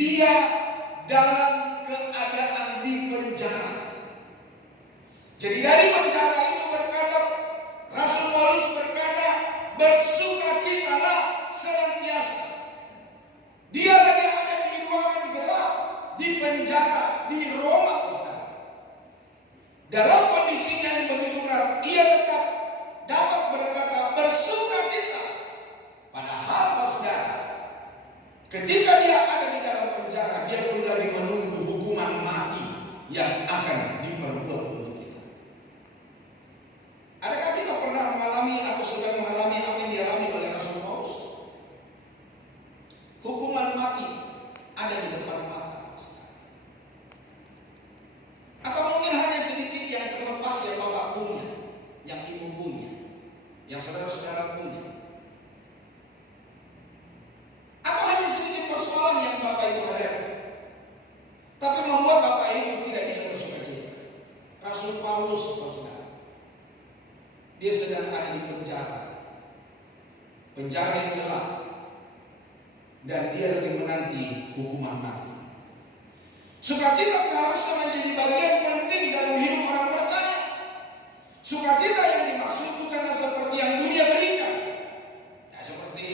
dia dalam keadaan di penjara. Jadi dari penjara itu berkata, Rasul Paulus berkata, bersukacitalah senantiasa. Dia lagi ada di ruangan gelap, di penjara, di Roma, saudara. Dalam kondisinya yang begitu berat, ia tetap dapat berkata bersukacita. Padahal, saudara, ketika dia ada di dalam penjara, dia pun lagi menunggu hukuman mati yang akan diperbuat untuk kita. Adakah kita pernah mengalami atau sedang mengalami apa yang dialami oleh Rasul Paulus? Hukuman mati ada di depan mata, atau mungkin hanya sedikit yang terlepas yang Bapak punya, yang Ibu punya, yang saudara-saudara punya. Atau hanya sedikit persoalan yang Bapak Ibu hadapi, tapi membuat Bapak Ibu tidak bisa bersukacita. Rasul Paulus, saudara, dia sedang ada di penjara yang gelap, dan dia lagi menanti hukuman mati. Sukacita seharusnya menjadi bagian penting dalam hidup orang percaya. Sukacita yang dimaksud bukanlah seperti yang dunia berikan, ya, seperti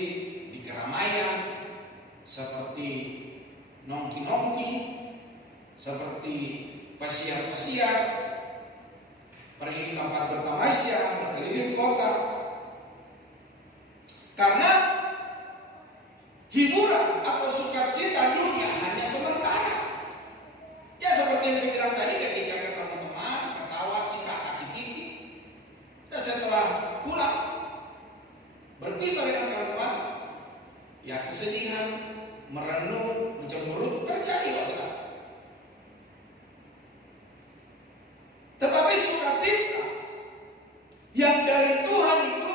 di keramaian, seperti nongki-nongki, seperti pesiar-pesiar, pergi tempat bertamasya, berkeliling kota. Karena hiburan atau sukacita dunia hanya sementara. Ya, seperti yang saya bilang tadi, ketika ketemu teman, ketawa, cikaka-cikiki, dan setelah pulang berpisah dengan kawan, ya kesedihan, merenung, mencemburut terjadi, saudara. Tetapi sukacita yang dari Tuhan itu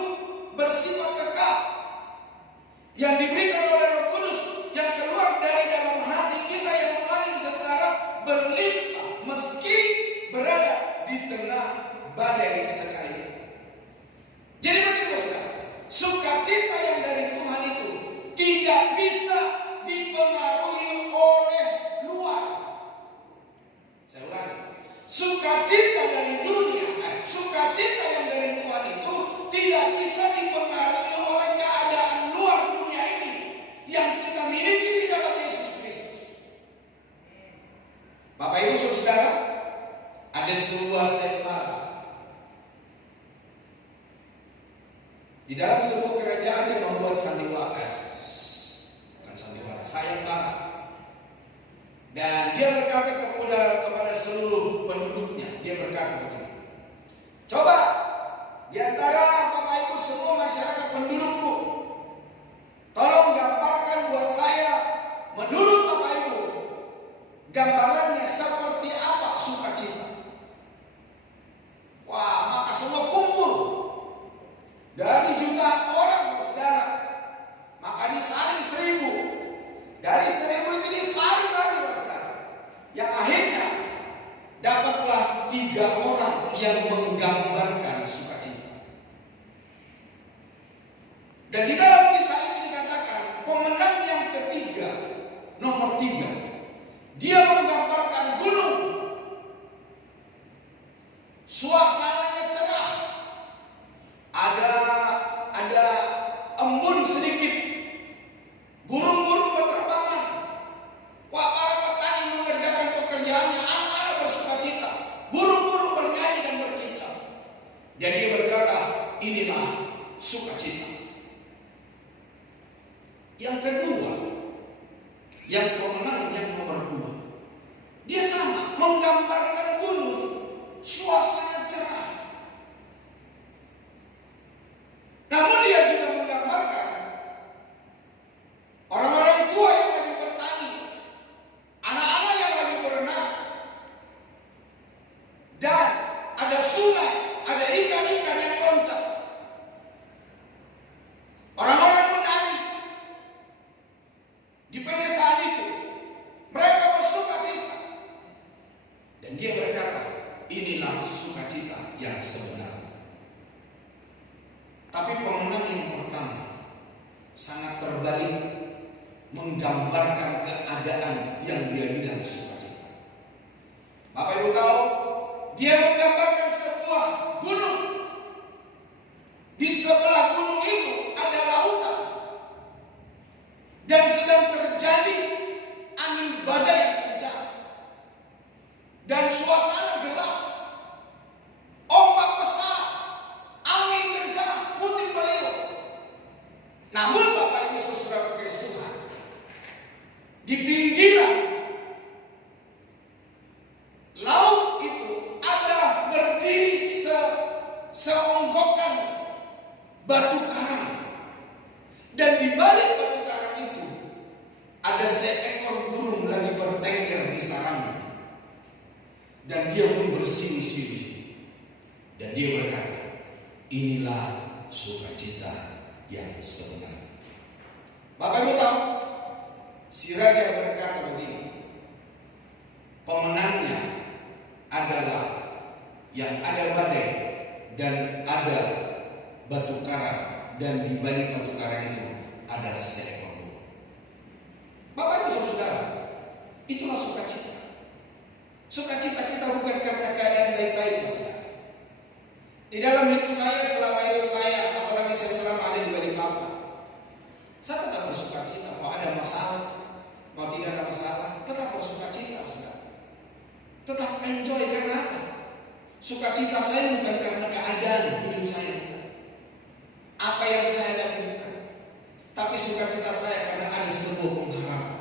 bersifat kekal, yang diberikan oleh Roh Kudus, yang keluar dari dalam hati kita, yang mengalir secara berlimpah meski berada di tengah badai sekalipun. Jadi begini, saudara, sukacita yang dari Tuhan itu tidak bisa dipengaruhi oleh luar. Saya ulangi, sukacita dari dunia, sukacita yang dari Tuhan itu tidak bisa dipengaruhi oleh keadaan luar dunia ini yang kita miliki di dalam Yesus Kristus. Bapak Ibu Saudara, ada sebuah sayembara. Di dalam sebuah kerajaan yang membuat sandiwara, bukan sandiwara, sayembara. Dan dia berkata kepada seluruh penduduknya, dia berkata begini, coba di antara Bapak Ibu semua masyarakat pendudukku, tolong gambarkan buat saya, menurut Bapak Ibu, gambarannya seperti apa sukacita. Wah, maka semua kumpul dari jutaan orang, saudara. Maka disaling 1000, dari 1000 itu disaling lagi, saudara. Yang akhirnya dapatlah 3 orang yang menggambarkan sukacita. Dan di dalam kisah ini dikatakan pemenang yang ketiga, nomor 3, dia menggambarkan gunung. Suasananya cerah, ada embun sedikit, burung-burung berterbangan. Wah, para petani mengerjakan pekerjaannya, anak-anak bersukacita, burung-burung bernyanyi dan berkicau. Dan dia berkata, inilah sukacita. Yang kedua, yang pemenang yang nomor 2, dia sama, menggambarkan gunung, suasana cerah. Namun dia juga menggambarkan orang-orang tua yang lagi bertani, anak-anak yang lagi berenang, dan ada sungai, ada ikan-ikan yang loncat. Orang-orang menari di pedesaan itu, mereka bersukacita. Dan dia berkata, inilah sukacita yang sebenarnya. Tapi pemenang yang pertama sangat terbalik menggambarkan keadaan yang dia bilang sukacita. Bapak Ibu tahu, dia menggambarkan sebuah gunung. Di sebelah gunung itu ada lautan. Dan sedang terjadi angin badai yang kencang. Dan suasana gelap. Ombak besar. Angin kencang, puting beliung. Namun Bapak Ibu Saudara kekasih Tuhan, di pinggiran laut itu ada berdiri seonggokan batu karang. Dan di balik batu karang itu ada seekor burung lagi bertengger di sarangnya. Dan dia pun bersiri-siri. Dan dia berkata, inilah sukacita yang sebenarnya. Bapak Ibu tahu, si raja berkata begini, pemenangnya adalah yang ada badai dan ada batu karang, dan di balik batu karang itu ada seekor burung. Bapak Ibu Saudara, itulah sukacita. Sukacita kita bukan karena keadaan baik-baik, saudara. Di dalam hidup saya, selama hidup saya, apalagi saya selama ada di balik papan, saya tetap bersukacita. Mau ada masalah, mau tidak ada masalah, tetap bersukacita, saudara. Tetap enjoy. Karena apa? Sukacita saya bukan karena keadaan hidup saya, bukan. Apa yang saya hadapi, bukan. Tapi sukacita saya karena ada sebuah pengharapan.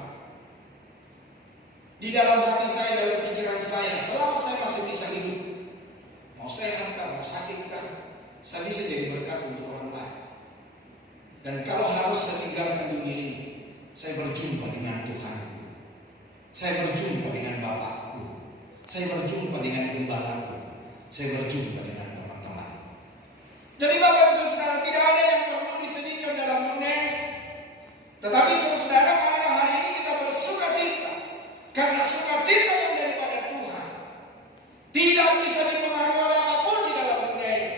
Di dalam hati saya, dalam pikiran saya, selama saya masih bisa hidup, mau sehat kan, mau sakit kan, saya bisa jadi berkat untuk orang lain. Dan kalau harus saya tinggalkan dunia ini, saya berjumpa dengan Tuhan. Saya berjumpa dengan Bapakku. Saya berjumpa dengan gembalaku. Saya berjumpa dengan teman-teman. Jadi Bapak Ibu Saudara, tidak ada yang perlu disedihkan dalam dunia ini. Tetapi saudara, marilah hari ini kita bersukacita. Karena sukacita yang daripada Tuhan tidak bisa dipengaruhi oleh apapun di dalam dunia ini.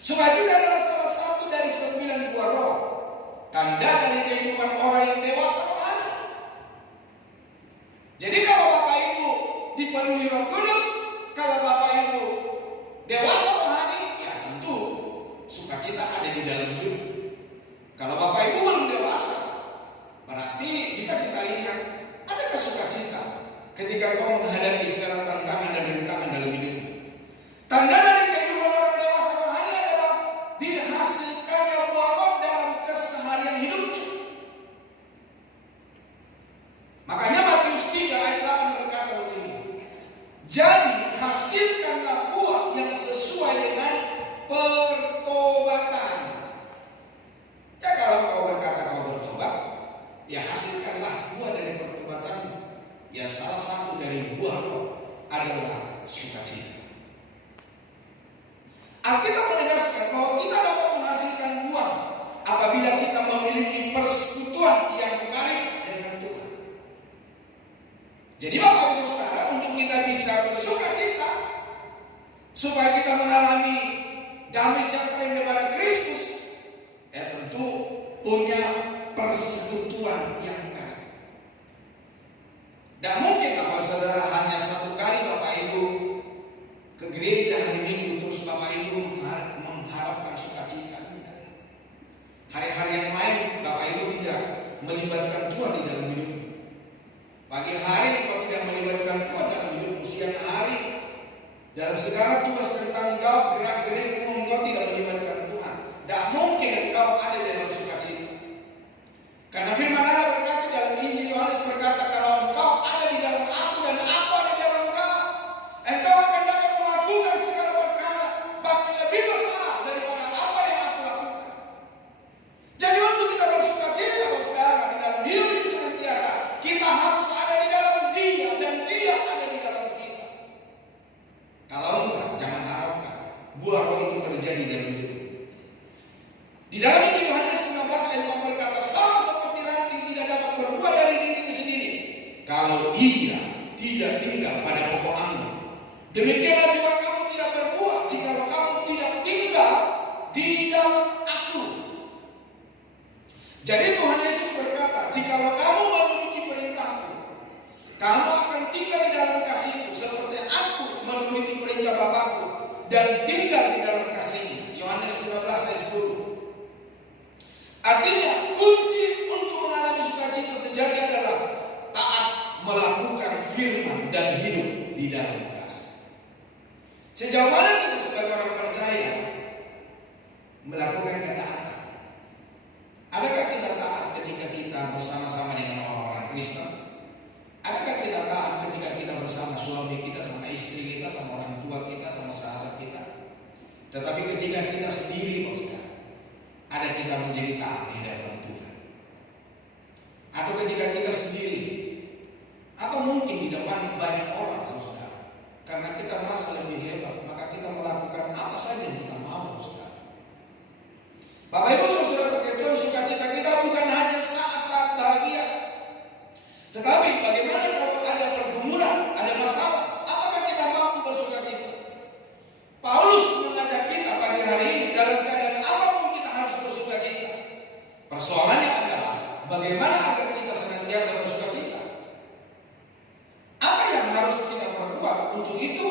Sukacita adalah salah satu dari 9 buah roh, tanda dari kehidupan orang yang dewasa rohani. Jadi kalau Bapak Ibu dipenuhi Roh Kudus, kalau Bapak Ibu dewasa rohani, ya tentu sukacita ada di dalam hidup. Kalau Bapak Ibu belum dewasa, berarti bisa kita lihat, adakah sukacita ketika kau menghadapi segala tantangan dan rintangan dalam hidupmu? Tanda dari kehidupan orang dewasa rohani adalah dihasilkannya buah roh dalam keseharian hidupnya. Makanya Matius 3 ayat 8 berkata begini, jadi hasilkanlah buah yang sesuai dengan pertobatan. Ya kalau kau berkata kau bertobat, ya hasilkanlah buah dari pertobatan. Ya salah satu dari buah roh adalah sukacita. Alkitab menegaskan bahwa kita dapat menghasilkan buah apabila kita memiliki persekutuan yang karib dengan Tuhan. Jadi Bapak Ibu Saudara, untuk kita bisa bersukacita, supaya kita mengalami damai sejahtera yang daripada Kristus, ya tentu punya persekutuan yang karib. Dan mungkin Bapak Saudara hanya satu kali Bapak Ibu ke gereja hari Minggu terus Bapak Ibu mengharapkan sukacita. Hari-hari yang lain Bapak Ibu tidak melibatkan Tuhan di dalam hidupmu. Pagi hari kau tidak melibatkan Tuhan dalam hidupmu. Siang hari dalam segala tugas dan tanggung jawab gerak-gerikmu engkau tidak melibatkan Tuhan. Tidak mungkin engkau ada dalam sukacita. Karena firman Allah berkata dalam Injil Yohanes berkata, kalau engkau ada di dalam aku dan aku ada di dalam engkau, engkau akan dapat melakukan segala perkara, bahkan lebih besar daripada apa yang aku lakukan. Jadi untuk kita bersukacita, saudara, di dalam hidup ini senantiasa kita harus ada di dalam Dia dan Dia ada di dalam kita. Kalau enggak, jangan harapkan buah roh itu terjadi dalam hidup. Di dalam Injil Yohanes 15 ayat 4 berkata, sama seperti ranting tidak dapat berbuah dari dirinya sendiri kalau ia tidak tinggal pada pokok anggur, demikianlah juga kamu tidak berbuah jika kamu tidak tinggal di dalam aku. Jadi Tuhan Yesus berkata Kamu akan tinggal di dalam kasihku seperti aku menuruti perintah Bapakku dan tinggal di dalam kasihnya. Yohanes 15 ayat 10. Artinya kunci untuk mengalami sukacita sejati adalah taat melakukan firman dan hidup di dalam kasih. Sejauh mana kita sebagai orang percaya melakukan ketaatan? Adakah kita taat ketika kita bersama-sama dengan orang-orang Kristen? Adakah kita taat ketika kita bersama suami kita, sama istri kita, sama orang tua kita, sama sahabat kita? Tetapi ketika kita sendiri, ada kita menjadi taat di hadapan Tuhan. Atau ketika kita sendiri, atau mungkin di depan banyak orang, saudara, karena kita merasa lebih hebat, maka kita melakukan apa saja yang kita mau, saudara. Bapak Ibu saudara terkait sukacita kita bukan hanya saat-saat bahagia, tetapi bagaimana kalau ada pergumulan, ada masalah, apakah kita mampu bersukacita? Paulus mengajak kita pagi hari ini dalam keadaan apapun kita harus bersukacita. Persoalannya adalah bagaimana agar kita senantiasa bersukacita. Apa yang harus kita perbuat untuk itu?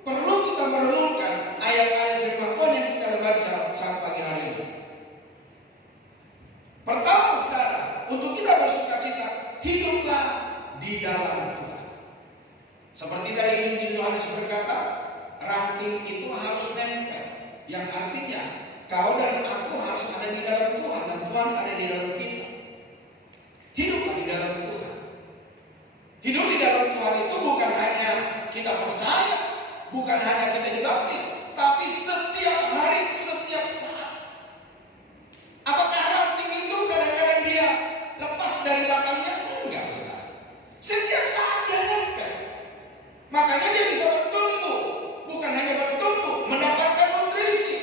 Perlu kita merenungkan ayat-ayat firman Tuhan yang kita baca saat pagi hari ini. Pertama, saudara, untuk kita bersukacita, hiduplah di dalam Tuhan. Seperti dari Injil Yohanes berkata, ranting itu harus nempel, yang artinya kau dan aku harus ada di dalam Tuhan dan Tuhan ada di dalam kita. Hiduplah di dalam Tuhan. Hidup di dalam Tuhan itu bukan hanya kita percaya, bukan hanya kita dibaptis, tapi setiap hari, setiap saat. Apakah ranting itu kadang-kadang dia lepas dari batangnya? Enggak, saudara. Setiap saat dia nempel. Makanya dia bisa bertumbuh. Bukan hanya bertumbuh, mendapatkan nutrisi,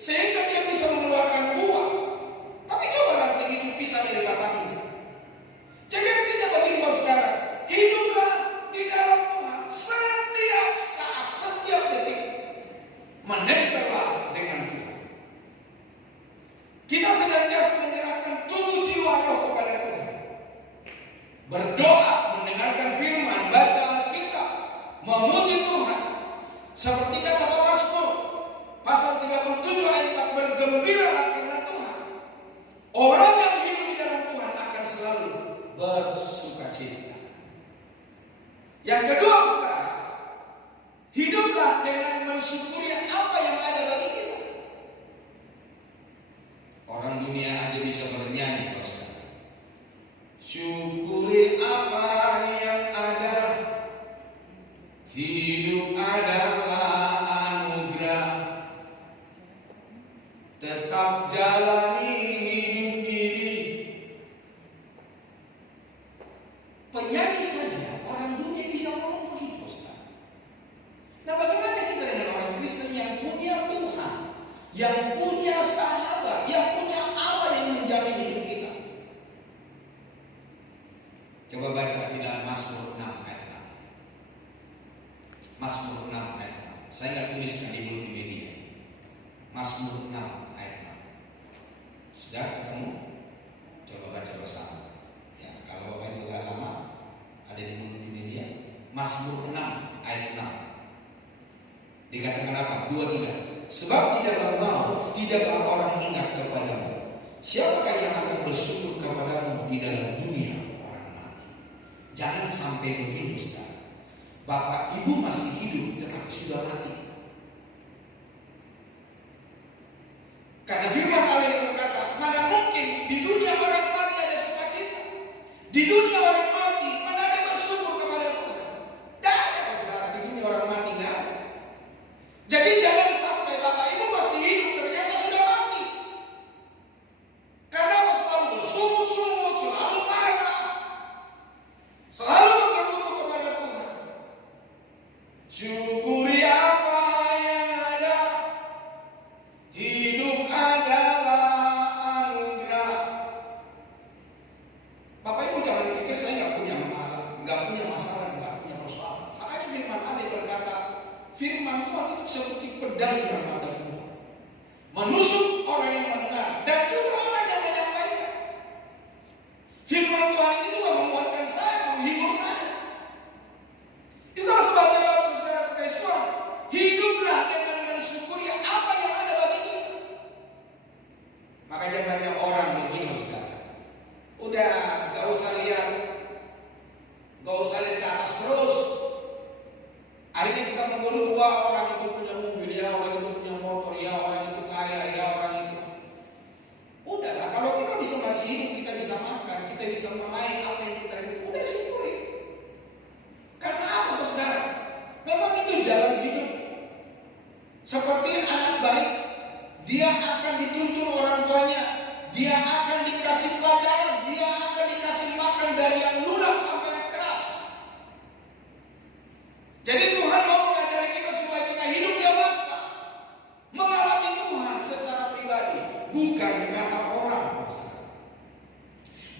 sehingga dia bisa mengeluarkan buah. Tapi coba ranting itu pisah dari batangnya. Jadi artinya bagi Bapak sekarang, hiduplah di dalam Tuhan setiap saat, setiap detik. Menempellah dengan Tuhan. Kita senantiasa menyerahkan tubuh jiwa roh kepada Tuhan. Berdoa, mendengarkan firman, baca Alkitab, memuji Tuhan. Seperti kata Mazmur pasal 37 ayat 4, bergembiralah karena Tuhan. Orang yang hidup di dalam Tuhan akan selalu bersukacita. Yang kedua, saudara, hiduplah dengan mensyukuri apa yang ada bagi kita. Orang dunia aja bisa bernyanyi, saudara. Syukuri apa yang ada. Hidup adalah anugerah. Tetap jalani hidup ini. Penyanyi saja orang dunia bisa ngomong begitu, saudara. Nah, bagaimana kita dengan orang Kristen yang punya Tuhan, yang punya sahabat, yang punya Allah yang menjamin hidup kita? Coba baca di dalam Mazmur 6 ayat 6. Mazmur 6 ayat 6. Saya nggak tuliskan di multimedia. Mazmur 6 ayat 6. Sudah ketemu? Coba baca bersama. Ya, kalau Bapak juga lama ada di multimedia. Mazmur 6 ayat 6. Dikatakan apa? 2, 3. Sebab di dalam maut tidaklah orang ingat kepadamu. Siapakah yang akan bersyukur kepadamu di dalam dunia orang mati? Jangan sampai begini, saudara. Bapak ibu masih hidup tetapi sudah mati. Karena firman Allah yang berkata, mana mungkin di dunia orang mati ada sukacita? Di dunia orang mati mana ada bersyukur kepada Tuhan? Tidak ada, saudara, di dunia orang mati nggak ada. Jadi jangan sampai bapak ibu masih hidup ternyata sudah mati. Karena selalu bersungut-sungut, selalu marah, selalu berkutuk kepada Tuhan. Syukuri apa yang ada. Hidup adalah anugerah. Bapak ibu jangan pikir saya nggak punya masalah, nggak punya persoalan. Makanya firman Allah berkata, firman Tuhan itu seperti pedang bermata dua, menusuk orang yang mendengar dan juga orang yang menyampaikan. Firman Tuhan itu juga menguatkan saya, menghibur saya. Seperti anak baik, dia akan dituntun orang tuanya, dia akan dikasih pelajaran, dia akan dikasih makan dari yang lunak sampai yang keras. Jadi Tuhan mau mengajari kita supaya kita hidup dewasa, mengalami Tuhan secara pribadi, bukan kata orang.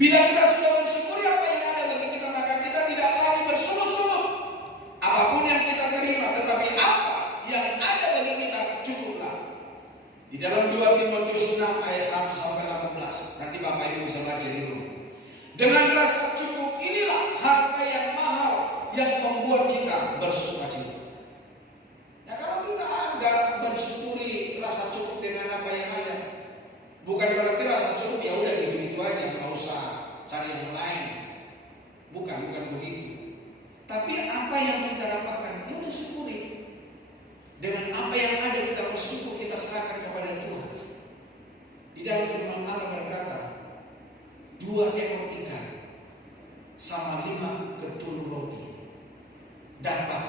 Bila kita sudah bersyukuri apa yang ada bagi kita, maka kita tidak lagi bersungut-sungut. Apapun yang kita terima, tetapi apa yang ada bagi kita cukuplah. Di dalam 2 Timotius 6 ayat 1 sampai 18, nanti Bapak Ibu bisa baca di rumah. Dengan rasa cukup inilah harta yang mahal yang membuat kita bersukacita. Nah, kalau kita anggap bersyukuri rasa cukup dengan apa yang ada, bukan berarti rasa cukup ya udah gitu-gitu aja, nggak usah cari yang lain. Bukan begitu. Tapi apa yang kita dapatkan, ya udah syukuri. Dengan apa yang ada kita bersyukur, kita serahkan kepada Tuhan. Di dalam firman Allah berkata, 2 ekor ikan sama 5 ketul roti dapat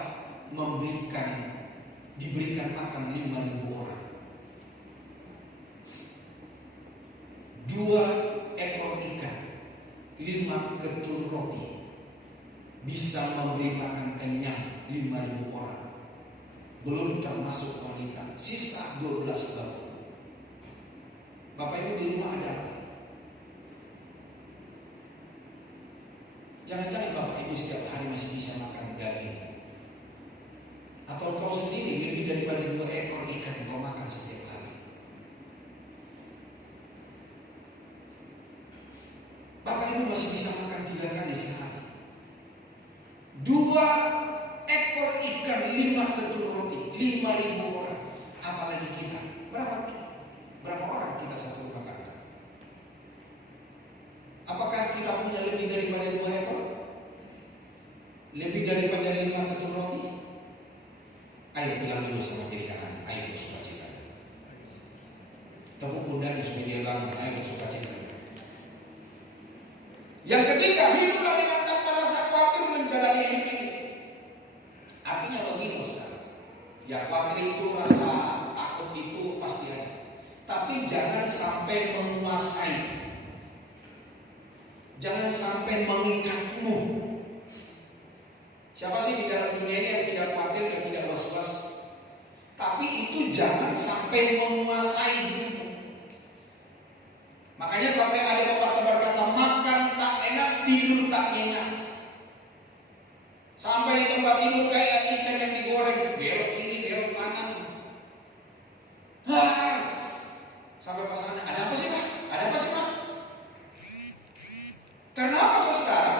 diberikan makan 5.000 orang. 2 ekor ikan, 5 ketul roti bisa memberi makan kenyang 5.000 orang. Belum termasuk wanita, sisa 12 bakul. Bapak Ibu di rumah ada apa? Jangan-jangan Bapak Ibu setiap hari masih bisa makan daging. Atau kau sendiri lebih daripada 2 ekor ikan kau makan setiap hari. Bapak Ibu masih bisa makan 3 kali sehari. 2 ekor ikan, 5 ketul roti, 5.000 orang. Apalagi kita, berapa orang kita satu rumah tangga? Apakah kita punya lebih daripada 2 ekor? Lebih daripada 5 ketul roti? Ayo bilang dulu sama diri kanan, ayo bersukacita. Tepuk pundaknya supaya dia bangun, ayo bersukacita. Yang ketiga, hiduplah dengan tanpa rasa khawatir menjalani hidup ini. Artinya begini, saudara. Ya, khawatir itu, rasa takut itu pasti ada. Tapi jangan sampai menguasai. Jangan sampai mengikatmu. Siapa sih di dalam dunia ini yang tidak khawatir, yang tidak was-was? Tapi itu jangan sampai menguasai hidupmu. Makanya sampai ada pepatah berkata, makan tak enak, tidur tak nyenyak. Sampai di tempat tidur kayak ikan yang digoreng, belok kiri, belok kanan. Sampai pasangannya, ada apa sih Pak? Ada apa sih Pak? Karena apa saudara?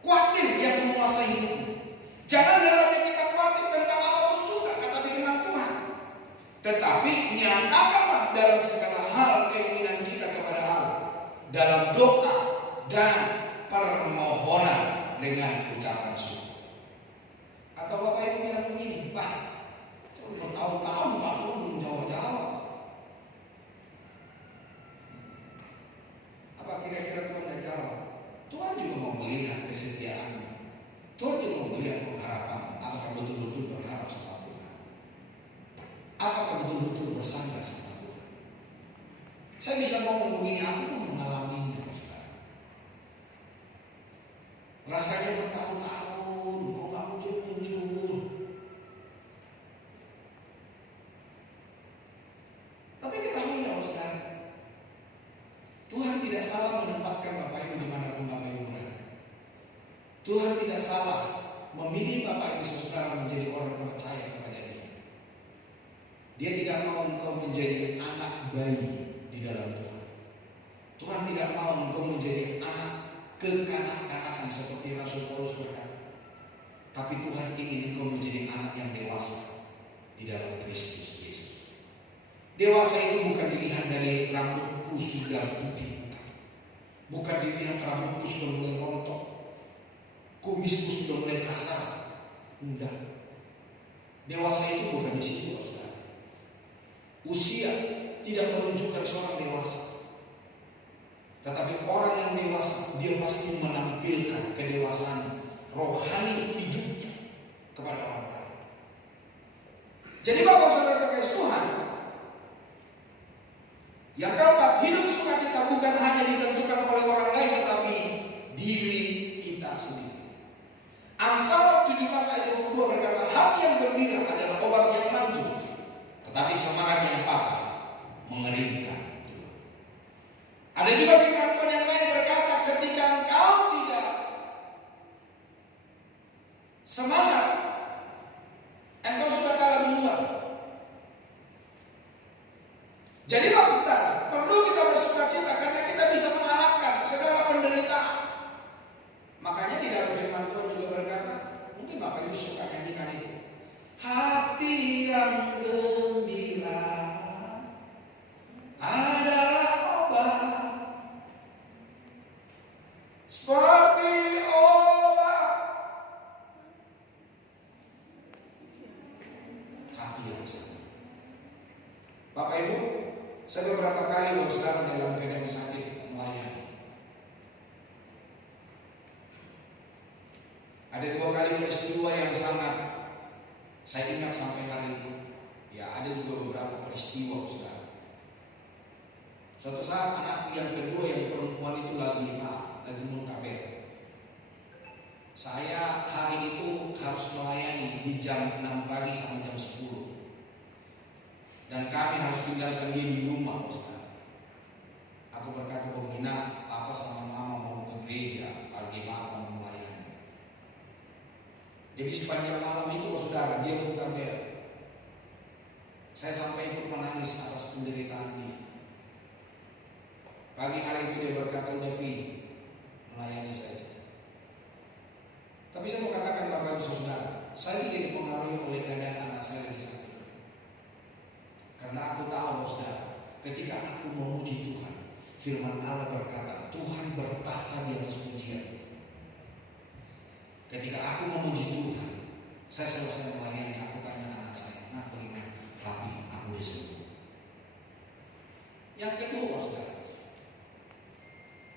Khawatir yang menguasai hidupmu. Jangan hendaknya kita khawatir tentang apapun juga, kata firman Tuhan. Tetapi nyatakanlah dalam segala hal keinginan kita kepada Allah, dalam doa dan permohonan dengan ucapan syukur. Atau Bapak Ibu bilang begini, Pak, saya bertahun-tahun Pak Tuhan belum jawab-jawab. Apa kira-kira Tuhan tidak jawab? Tuhan juga mau melihat kesetiaanmu. Tuhan juga mau melihat pengharapan. Apakah betul-betul berharap sama Tuhan? Apakah betul-betul bersandar sama Tuhan? Saya bisa ngomong begini, aku pun mengalaminya, saudara. Rasanya bertahun-tahun kok gak muncul-muncul. Tapi ketahui ya saudara, Tuhan tidak salah menempatkan Bapak Ibu dimanapun Bapak Ibu berada. Tuhan tidak salah memilih Bapak Ibu saudara menjadi orang percaya kepada Dia. Dia tidak mau engkau menjadi anak bayi di dalam Tuhan. Tuhan tidak mau engkau menjadi anak kekanak-kanakan seperti Rasul Paulus berkata. Tapi Tuhan ingin engkau menjadi anak yang dewasa di dalam Kristus Yesus. Dewasa itu bukan dilihat dari rambutku sudah putih, bukan dilihat rambutku sudah mulai rontok, kumisku sudah mulai kasar. Enggak. Dewasa itu bukan di situ, saudara. Usia tidak menunjukkan seorang dewasa. Tetapi orang yang dewasa, dia pasti menampilkan kedewasaan rohani hidupnya kepada orang lain. Jadi Bapak Saudara terkasih Tuhan, yang keempat, hidup sukacita bukan hanya ditentukan oleh orang lain, tetapi diri kita sendiri. Amsal 17 ayat 22 berkata, hati yang gembira adalah obat yang manjur, tetapi semangat yang patah mengeringkan tulang. Ada juga firman Tuhan yang lain berkata, ketika engkau tidak semangat, engkau sudah kalah duluan. Jadi Bapak Saudara, perlu kita bersukacita karena kita bisa mengalahkan segala penderitaan. Makanya di dalam firman Tuhan juga berkata, mungkin Bapak Ibu suka nyanyikan itu. Hati yang gembira adalah obat, seperti obat. Hati yang sakit. Bapak Ibu, saya beberapa kali Bapak Saudara dalam keadaan sakit melayani. Ada 2 kali peristiwa yang sangat saya ingat sampai hari ini. Ya, ada juga beberapa peristiwa Saudara. Suatu saat anak yang kedua yang perempuan itu lagi muntaber. Saya hari itu harus melayani di jam 6 pagi sampai jam 10. Dan kami harus tinggalkan dia di rumah, Saudara. Aku berkata begini, nak, papa sama mama mau ke gereja, pagi papa mau melayani. Jadi sepanjang malam itu, Saudara, dia muntaber. Saya sampai ikut menangis atas penderitaan dia. Pagi hari itu dia berkata, udah pi, melayani saja. Tapi saya mau katakan Bapak Ibu Saudara, saya tidak dipengaruhi oleh keadaan anak saya lagi sakit. Karena aku tahu Saudara, ketika aku memuji Tuhan, firman Allah berkata, Tuhan bertahta di atas pujian. Ketika aku memuji Tuhan, saya selesai melayani, aku tanya anak saya, nak bagaimana? Tapi aku udah sembuh. Yang kedua Saudara,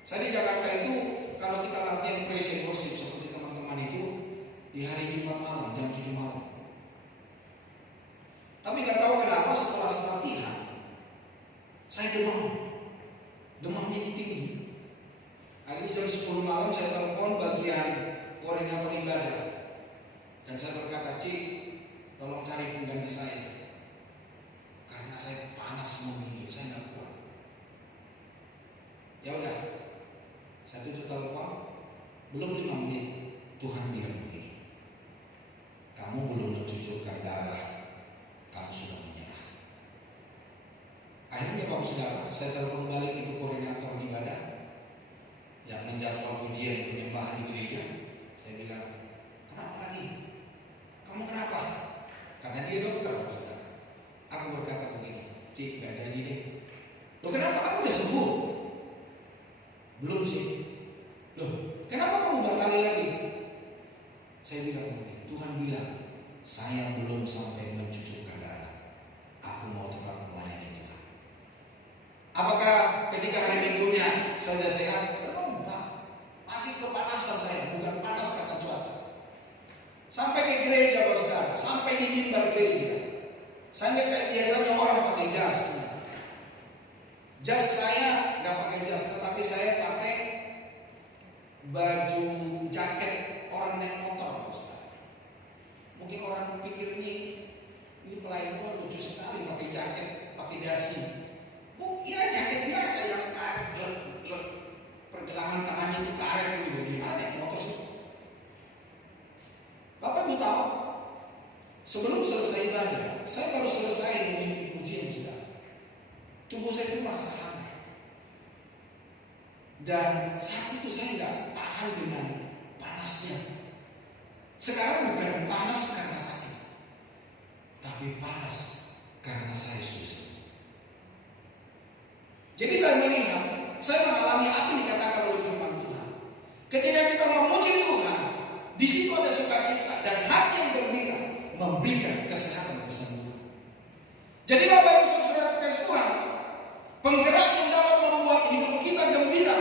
saya di Jakarta itu, kalau kita latihan praise and worship seperti teman-teman itu, di hari Jumat malam, jam 7 malam. Tapi gak tahu kenapa setelah latihan, saya demamnya itu tinggi. Akhirnya jam 10 malam saya telepon bagian koordinator ibadah. Dan saya berkata, Cik, tolong cari pengganti saya. Karena saya panas meminggi, saya gak kuat. Ya udah, saya tutup telepon, belum 5 menit, Tuhan bilang begini, kamu belum mencucurkan darah, kamu sudah menyerah. Akhirnya Bapak Saudara, saya telepon balik itu koordinator ibadah yang menjadwal pujian penyembahan di gereja. Saya bilang, kenapa lagi? Kamu kenapa? Karena dia dokter, Bapak Saudara. Aku berkata begini, Cik, gak jadi deh. Loh, kenapa kamu udah sembuh? Belum sih. Loh, kenapa kamu batalin lagi? Saya bilang begini, Tuhan bilang, saya belum sampai mencucurkan darah. Aku mau tetap melayani Tuhan. Apakah ketika hari minggunya saya sudah sehat? Belum, Pak. Masih kepanasan saya, bukan panas karena cuaca. Sampai ke gereja, Bapak Saudara, sampai di mimbar gereja. Saya nggak kayak biasanya orang pakai jas. Jas saya nggak pakai jas, tetapi saya pakai baju jaket orang naik motor, Bapak Saudara. Mungkin orang pikir ini pelayan Tuhan lucu sekali pakai jaket, pakai dasi. Ya jaket biasa yang karet, pergelangan tangannya itu karet itu gimana naik motor sih? Bapak Ibu tahu, sebelum selesai ibadah, saya baru selesai memimpin pujian Saudara. Tubuh saya itu merasa hangat. Dan saat itu saya nggak tahan dengan panasnya. Sekarang bukan panas karena sakit, tapi panas karena saya sudah sembuh. Jadi saya melihat, saya mengalami apa yang dikatakan oleh firman Tuhan. Ketika kita memuji Tuhan, di situ ada sukacita dan hati yang gembira memberikan kesehatan kesembuhan. Jadi Bapak Ibu Saudara terkasih Tuhan, penggerak yang dapat membuat hidup kita gembira.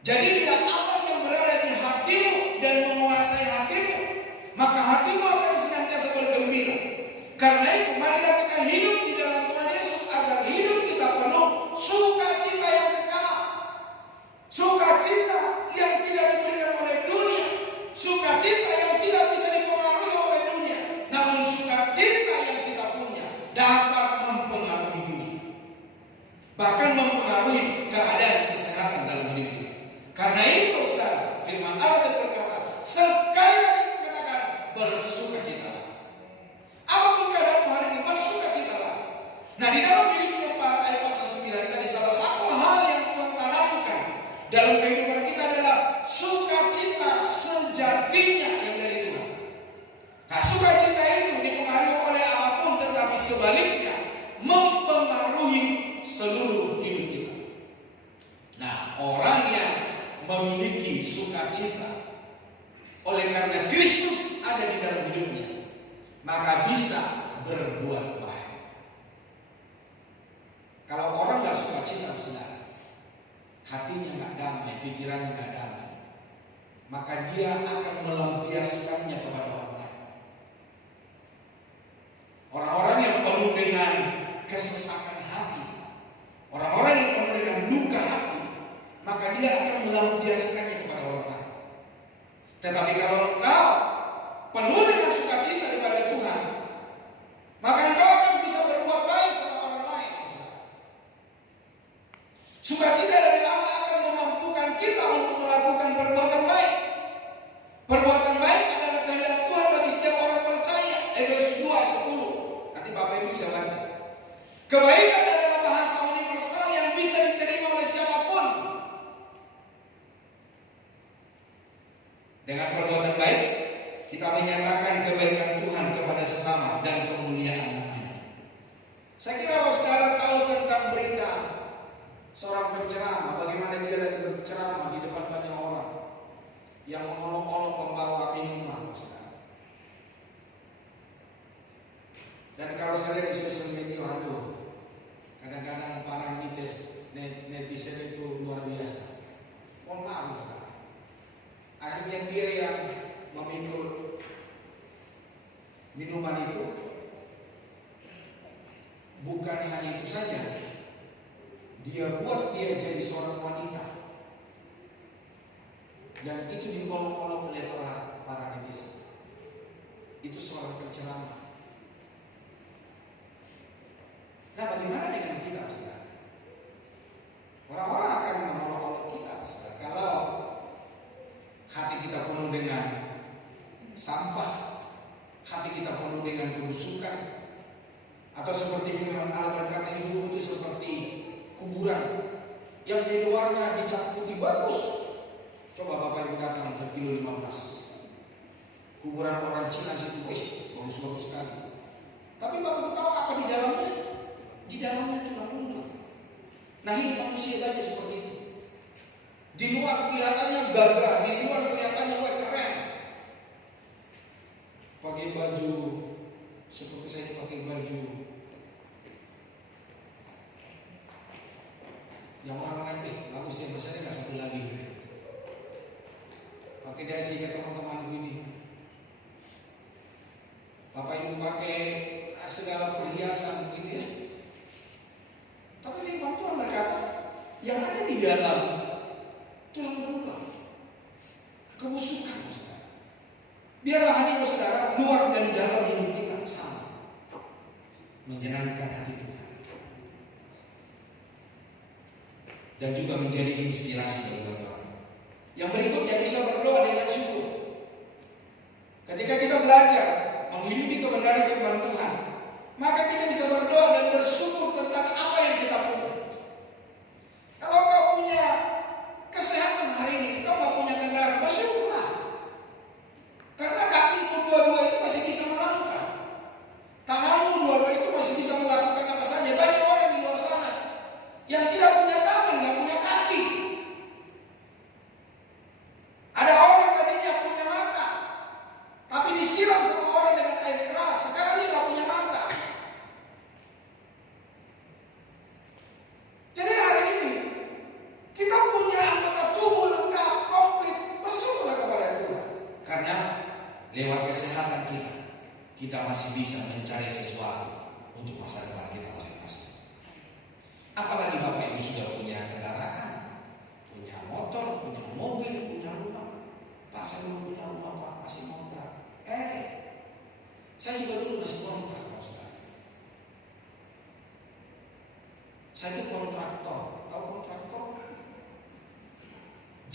Jadi bila Allah yang berada di hatimu dan menguasai hatimu, maka hatimu akan senantiasa Karena itu marilah kita hidup di dalam Tuhan Yesus agar hidup kita penuh sukacita yang kekal. Sukacita yang tidak diberikan oleh dunia. Sukacita yang tidak bisa dipengaruhi oleh dunia. Namun sukacita yang kita punya dapat mempengaruhi dunia. Bahkan mempengaruhi keadaan kesehatan dalam hidup kita. Karena itu saudara, firman Allah berkata, sekali lagi katakan bersukacitalah. Apapun keadaanmu hari ini, bersukacitalah. Nah, di dalam Filipi 4 ayat 9 tadi salah satu hal yang Tuhan tanamkan dalam kehidupan kita adalah sukacita sejatinya yang dari Tuhan. Nah, sukacita itu dipengaruhi oleh apapun, tetapi sebaliknya mempengaruhi seluruh hidup kita. Nah, orang yang memiliki sukacita oleh karena Kristus ada di dalam hidupnya, maka bisa berbuat baik. Kalau orang gak sukacita, saudara, hatinya gak damai, pikirannya gak damai, maka dia akan melampiaskannya kepada orang lain. Orang-orang yang penuh dengan kesesakan hati, orang-orang yang penuh dengan duka hati, maka dia akan melampiaskannya kepada orang lain. Tetapi kalau engkau penuh dengan sukacita daripada Tuhan, maka engkau akan bisa berbuat baik sama orang lain. Sukacita dari Allah akan memampukan kita untuk melakukan perbuatan baik. Perbuatan baik adalah kehendak Tuhan bagi setiap orang percaya. Efesus 2 ayat 10. Nanti Bapak Ibu bisa baca. Kebaikan adalah bahasa universal yang bisa diterima oleh siapapun. Dengan perbuatan baik, kita menyatakan kebaikan Tuhan kepada sesama dan kemuliaan namanya. Saya kira kalau saudara tahu tentang berita seorang penceramah, bagaimana dia lagi berceramah di depan banyak orang yang mengolok-olok pembawa minuman, saudara. Dan kalau saya lihat di sosial media, aduh, kadang-kadang para netizen itu luar biasa. Mohon maaf, saudara. Akhirnya dia yang memikul minuman itu, bukan hanya itu saja, dia buat dia jadi seorang wanita, dan itu diolok-olok oleh para netizen. Itu seorang penceramah. Nah, bagaimana dengan kita, saudara? Orang-orang akan mengolok-olok kita, saudara, kalau hati kita penuh dengan sampah, hati kita penuh dengan kebusukan, atau seperti firman Allah berkata, hidup itu seperti kuburan yang di luarnya dicat putih bagus. Coba Bapak Ibu datang ke kilo 15, kuburan orang Cina situ, bagus-bagus sekali. Tapi Bapak Ibu tahu apa di dalamnya? Di dalamnya tulang-tulang. Nah, hidup manusia aja seperti itu. Di luar kelihatannya gagah, di luar kelihatannya keren. Pakai baju seperti saya pakai baju yang orang lain, bagus ya, biasanya nggak satu lagi. Pakai dasi ke teman-teman begini. Bapak Ibu pakai segala perhiasan begitu ya. Tapi firman Tuhan berkata, yang ada di dalam tulang belulang, kebusukan, saudara. Biarlah hanya saudara, luar dan dalam hidup kita sama, menyenangkan hati Tuhan, dan juga menjadi inspirasi bagi banyak orang. Yang berikutnya, bisa berdoa dengan syukur. Ketika kita belajar menghidupi kebenaran firman Tuhan, maka kita bisa berdoa dan bersyukur tentang apa yang kita punya. Kalau kau punya kesehatan hari ini, kau gak punya kendaraan, bersyukurlah. Karena kakimu dua-dua itu masih bisa melangkah, tanganmu dua-dua itu masih bisa melakukan apa saja. Banyak orang di luar sana yang tidak punya tangan, gak punya kaki. Ada orang tadinya punya mata, tapi disiram sama orang dengan air keras, sekarang dia gak punya mata. kita masih bisa mencari sesuatu untuk masa depan kita masing-masing. Apalagi Bapak Ibu sudah punya kendaraan, punya motor, punya mobil, punya rumah. Pak, saya belum punya rumah Pak, masih kontrak. Saya juga dulu masih kontrak Pak Saudara. Saya itu kontraktor, tahu kontraktor?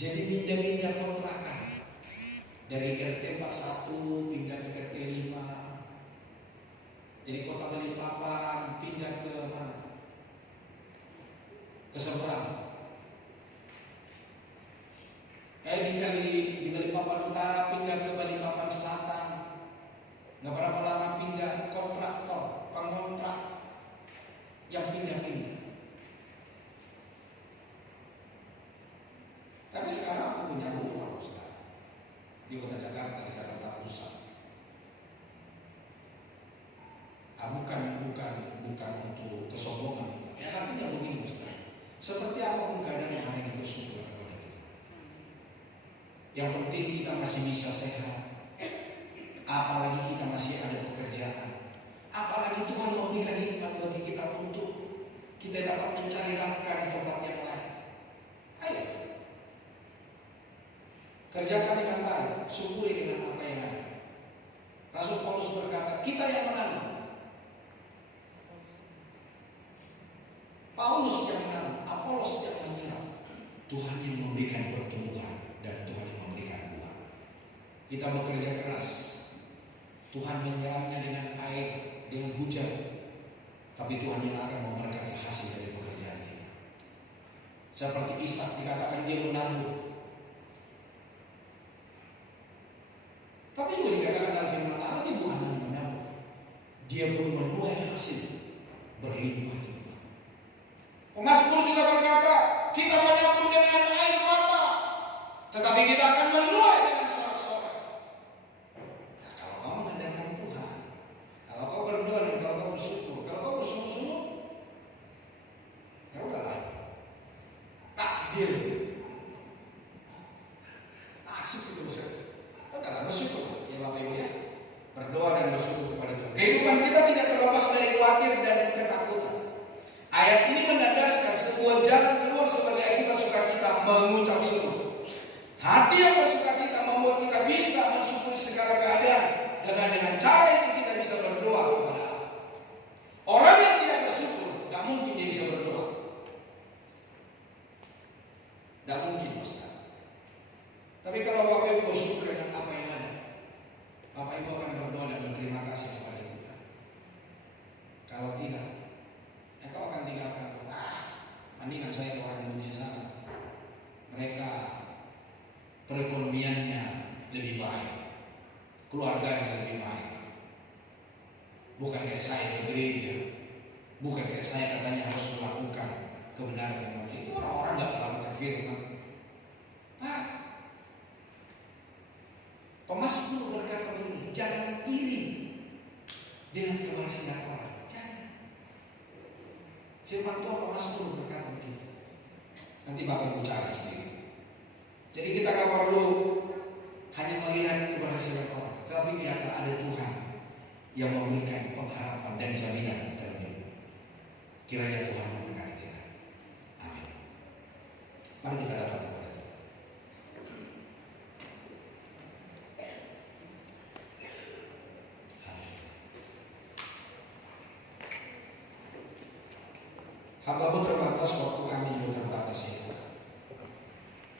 Jadi pindah-pindah kontrakan. Dari RT 41 pindah ke RT 5. Jadi Kota Balikpapan pindah ke mana? Ke seberang. Di Balikpapan Utara pindah ke Balikpapan Selatan. Nggak berapa lama pindah kontraktor, pengontrak yang pindah-pindah. Tapi sekarang aku punya rumah, Saudara, di kota Jakarta, di Jakarta Pusat. Bukan untuk kesombongan. Ya artinya begini, Saudara. Seperti apapun keadaan yang hari ini, bersyukur kepada Tuhan. Yang penting kita masih bisa sehat. Apalagi kita masih ada pekerjaan. Apalagi Tuhan memberikan hikmat bagi kita untuk kita dapat mencari nafkah di tempat yang lain. Ayo, kerjakan dengan baik, syukuri dengan apa yang ada. Rasul Paulus berkata, kita yang menanam. Paulus yang menanam, Apolos yang menyiram. Tuhan yang memberikan pertumbuhan dan Tuhan yang memberikan buah. Kita bekerja keras, Tuhan menyiramnya dengan air, dengan hujan. Tapi Tuhan yang akan memberkati hasil dari pekerjaan kita. Seperti Ishak dikatakan dia menabur. Tapi juga dikatakan dalam firman Allah, dia bukan hanya menabur, dia pun menuai hasil berlimpah-limpah. Pemazmur juga berkata, kita menabur dengan air mata, tetapi kita akan menuai dengan sorak-sorai. Nah, kalau kau mengandalkan Tuhan, kalau kau berdoa dan kalau kau bersyukur, kalau kau bersungguh-sungguh, ya udahlah, takdir. Asik itu Ustaz. Karena bersyukur ya Bapak Ibu ya. Berdoa dan bersyukur kepada Tuhan. Kehidupan kita tidak terlepas dari khawatir dan ketakutan. Ayat ini menandaskan sebuah jalan keluar sebagai akibat sukacita, mengucap syukur. Hati yang bersukacita membuat kita bisa mensyukuri segala keadaan. Dengan cara itu kita bisa berdoa kepada Allah. Orang yang tidak bersyukur gak mungkin dia bisa berdoa. Gak mungkin Ustaz. Tapi kalau Bapak Ibu bersyukur dengan apa yang ada, Bapak Ibu akan berdoa dan berterima kasih kepada Tuhan. Kalau tidak, kau akan tinggalkan. Mendingan saya ke orang dunia sana. Mereka perekonomiannya lebih baik, keluarganya lebih baik. Bukan kayak saya ke gereja, bukan kayak saya katanya harus melakukan kebenaran firman. Itu orang-orang nggak melakukan firman. Pak, Pemazmur berkata begini, jangan iri dengan keberhasilan orang. Jangan. Firman Tuhan Pemazmur berkata begitu. Nanti Bapak Ibu cari sendiri. Jadi kita gak perlu hanya melihat keberhasilan orang, tapi biarlah ada Tuhan yang memberikan pengharapan dan jaminan dalam hidup. Kiranya Tuhan memberkati kita. Amin. Mari kita datang kepada Tuhan. Hamba-Mu terbatas, waktu kami